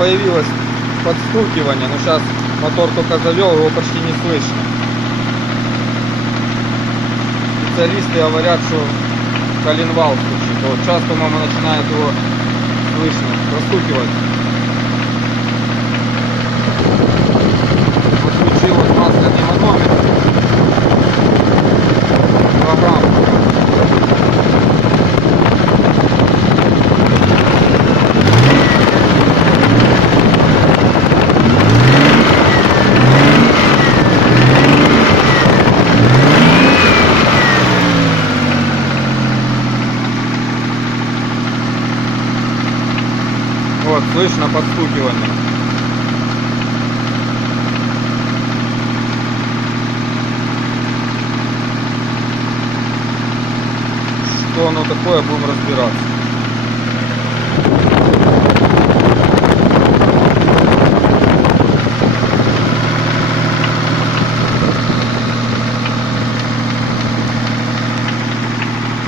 появилось подстукивание, но сейчас мотор только завел, его почти не слышно. Специалисты говорят, что коленвал стучит. Вот сейчас, по-моему, начинает его слышно простукивать. Подключилась маска динамометра. Килограмм. Вот, слышно подстукивание. Что оно такое, будем разбираться.